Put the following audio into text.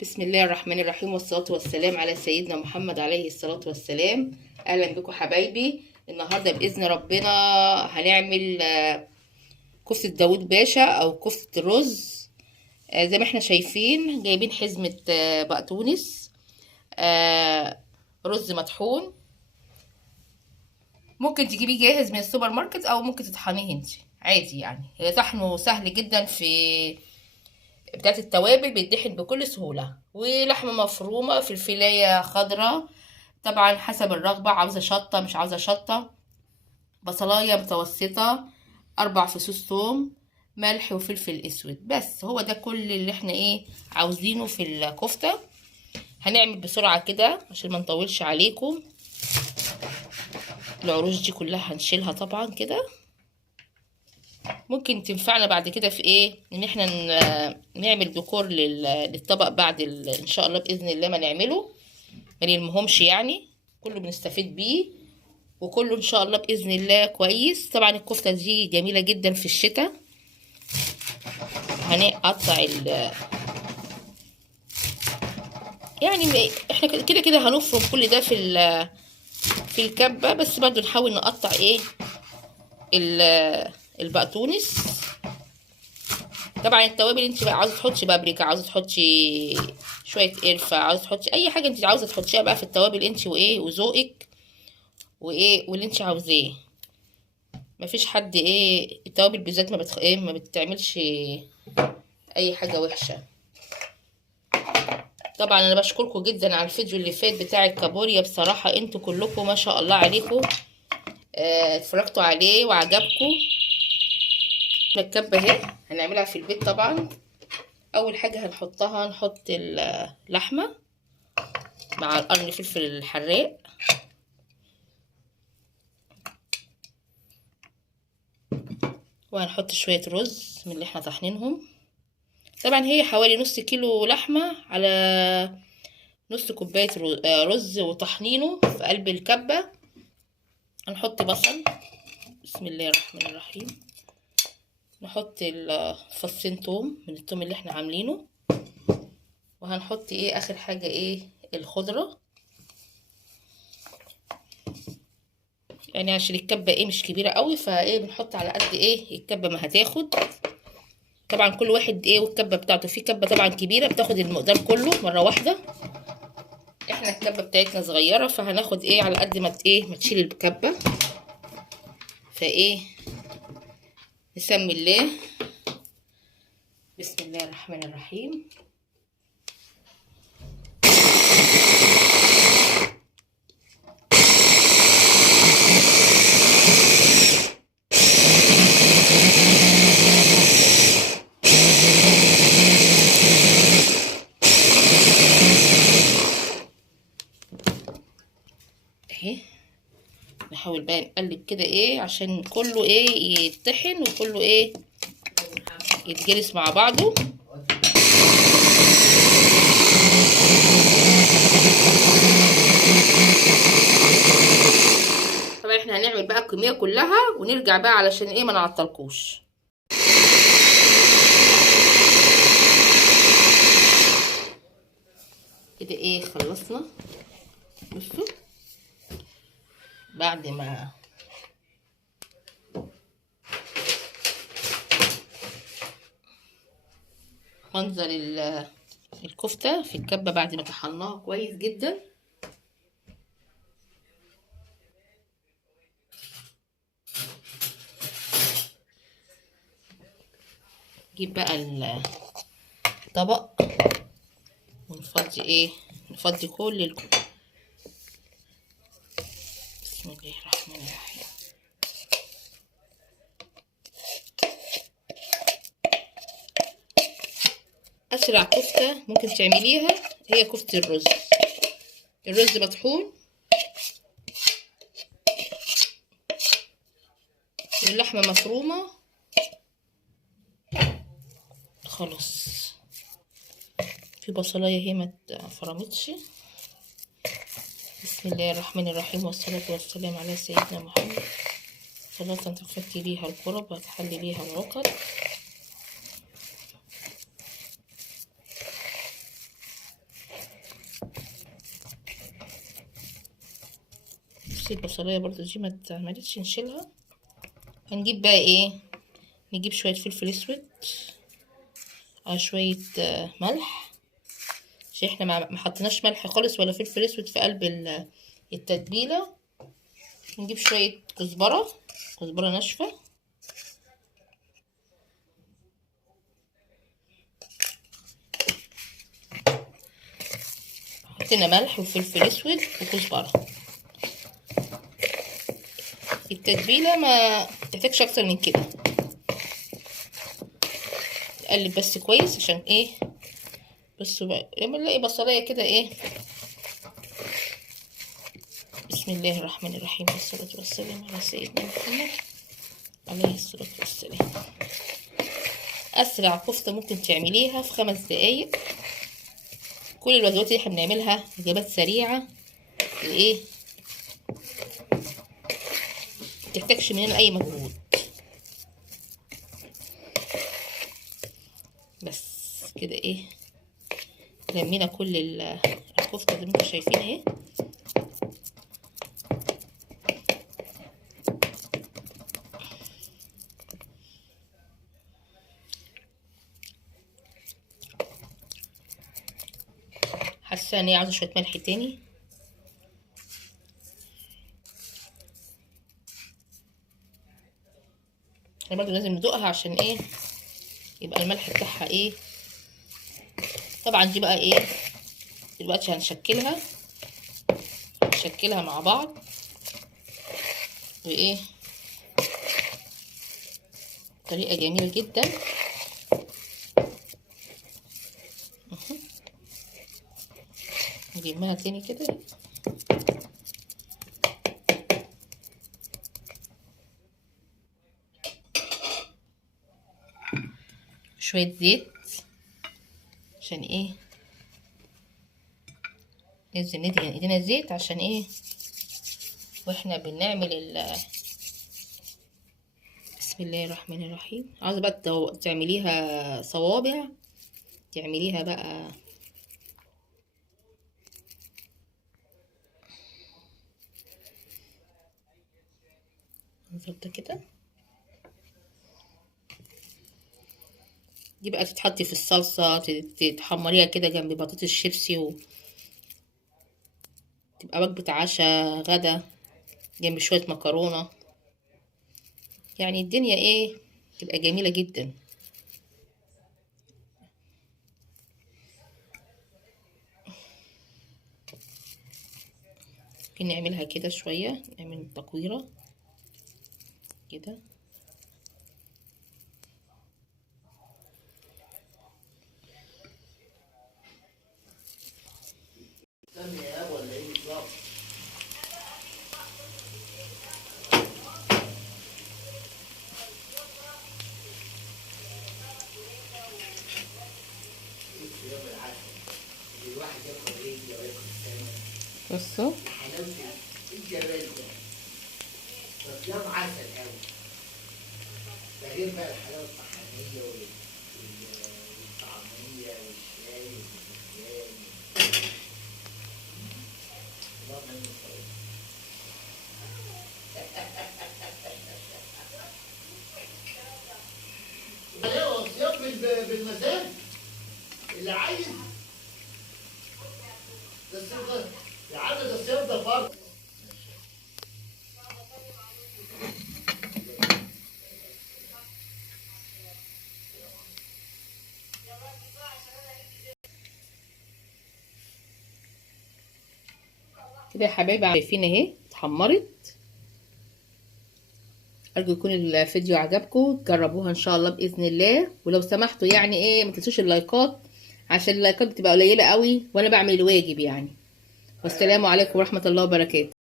بسم الله الرحمن الرحيم، والصلاة والسلام على سيدنا محمد عليه الصلاة والسلام. أهلا بكم حبايبي. النهاردة بإذن ربنا هنعمل كفتة داوود باشا أو كفتة الرز. زي ما احنا شايفين جايبين حزمة بقدونس، رز مطحون. ممكن تجيبيه جاهز من السوبر ماركت أو ممكن تطحنيه انت عادي، يعني طحنه سهل جدا. في بتاعت التوابل بيتدحن بكل سهولة، ولحمة مفرومة، فلفلاية خضراء طبعا حسب الرغبة، عاوزة شطة مش عاوزة شطة، بصلاية متوسطة، 4 فصوص ثوم، ملح وفلفل اسود. بس هو ده كل اللي احنا عاوزينه في الكفتة. هنعمل بسرعة كده عشان ما نطولش عليكم. العروش دي كلها هنشيلها طبعا كده. ممكن تنفعنا بعد كده في ان احنا نعمل ديكور للطبق بعد ان شاء الله باذن الله ما نعمله، ما نرميهمش يعني، كله بنستفيد بيه وكله ان شاء الله باذن الله كويس. طبعا الكفته دي جميله جدا في الشتاء. هنقطع يعني احنا كده كده هنفرم كل ده في الكبه، بس برضو نحاول نقطع البقدونس. طبعا التوابل انت بقى عاوزه تحطي بابريكا، عاوزه تحطي شويه قرفه، عاوزه تحطي اي حاجه انت عاوزه تحطيها بقى في التوابل انت وذوقك واللي انت عاوزاه. مفيش حد التوابل بالذات ما بتعملش اي حاجه وحشه. طبعا انا بشكركم جدا على الفيديو اللي فات بتاع الكابوريا، بصراحه انتوا كلكم ما شاء الله عليكم اتفرجتوا عليه وعجبكم. الكبه اهي هنعملها في البيت. طبعا اول حاجه هنحط اللحمه مع القرن فلفل الحراق، وهنحط شويه رز من اللي احنا طحنينهم. طبعا هي حوالي نص كيلو لحمه على نص كوبايه رز وطحنينه في قلب الكبه. هنحط بصل، بسم الله الرحمن الرحيم، نحط فصين توم من التوم اللي احنا عاملينه، وهنحط اخر حاجه الخضره، يعني عشان الكبه مش كبيره قوي، بنحط على قد الكبه ما هتاخد. طبعا كل واحد والكبه بتاعته. في كبه طبعا كبيره بتاخد المقدار كله مره واحده، احنا الكبه بتاعتنا صغيره فهناخد على قد ما تشيل الكبه. نسمي الله، بسم الله الرحمن الرحيم. اهي نحاول بقى نقلب كده عشان كله يتطحن وكله يتجلس مع بعضه. طبعا احنا هنعمل بقى الكميه كلها ونرجع بقى علشان ما نعطلكوش. كده خلصنا. بصوا بعد ما منظر الكفتة في الكبة بعد ما طحناها كويس جدا. نجيب بقى الطبق ونفضي نفضي كل بسم الله الرحمن الرحيم. اسرع كفتة ممكن تعمليها هي كفتة الرز. الرز مطحون واللحمة مفرومة خلاص. في بصلاية هي ما اتفرمتش. بسم الله الرحمن الرحيم، والصلاة والسلام على سيدنا محمد. صلاة تفكي بيها الكرب وتحلي بيها العقد. بصي البصلية برضو دي ما اتعملتش، نشيلها. هنجيب بقى ايه، نجيب شوية فلفل اسود على شوية ملح، عشان احنا ما حطيناش ملح خالص ولا فلفل اسود في قلب التتبيلة. نجيب شوية كزبرة ناشفة، حطينا ملح وفلفل اسود وكزبرة. التتبيلة ما تحتاجش اكتر من كده، نقلب بس كويس عشان ايه. بصوا بقى لما نلاقي بصلايه كده ايه، بسم الله الرحمن الرحيم، والصلاة والسلام على سيدنا محمد عليه الصلاة والسلام. اسرع كفتة ممكن تعمليها في 5 دقايق. كل الوجبات اللي احنا بنعملها وجبات سريعة وايه، متحتاجش مننا اي مجهود. بس كده ايه، لمينا كل الكفتة زي ما انتوا شايفين اهي. حاسه ان هي عاوزه شويه ملح تاني. احنا برضو لازم ندوقها عشان ايه، يبقى الملح بتاعها ايه. طبعا دي بقى ايه، دلوقتي هنشكلها مع بعض وايه، طريقه جميله جدا. نجيبها تاني كده، شويه زيت عشان ايه، لازم ندهن ايدينا زيت عشان ايه واحنا بنعمل بسم الله الرحمن الرحيم. عاوزه بقى تعمليها صوابع، تعمليها بقى نظبطها كده. دي بقى تتحطي في الصلصة، تحمريها كده جنب بطاطس الشيبسي، تبقى وجبة عشاء غدا جنب شوية مكرونة. يعني الدنيا ايه، تبقى جميلة جدا. ممكن نعملها كده شوية، نعمل تقويرة كده. بصوا حلاوة الجمال ده، صيام عسل قوي. ده غير بقى الحلاوة الطحينية والطعمية والشاي والبتنجان. اللهم اني صايم. حلاوة صيام بالمزاج اللي عايز. ده الصيام ده يا عم، ده الصيام ده فرض. كده يا حبايبي، شايفين اهي اتحمرت. ارجو يكون الفيديو عجبكم، تجربوها ان شاء الله باذن الله. ولو سمحتوا يعني ايه، ما تنسوش اللايكات، عشان اللايكات بتبقى قليله قوي وانا بعمل الواجب يعني. والسلام عليكم ورحمه الله وبركاته.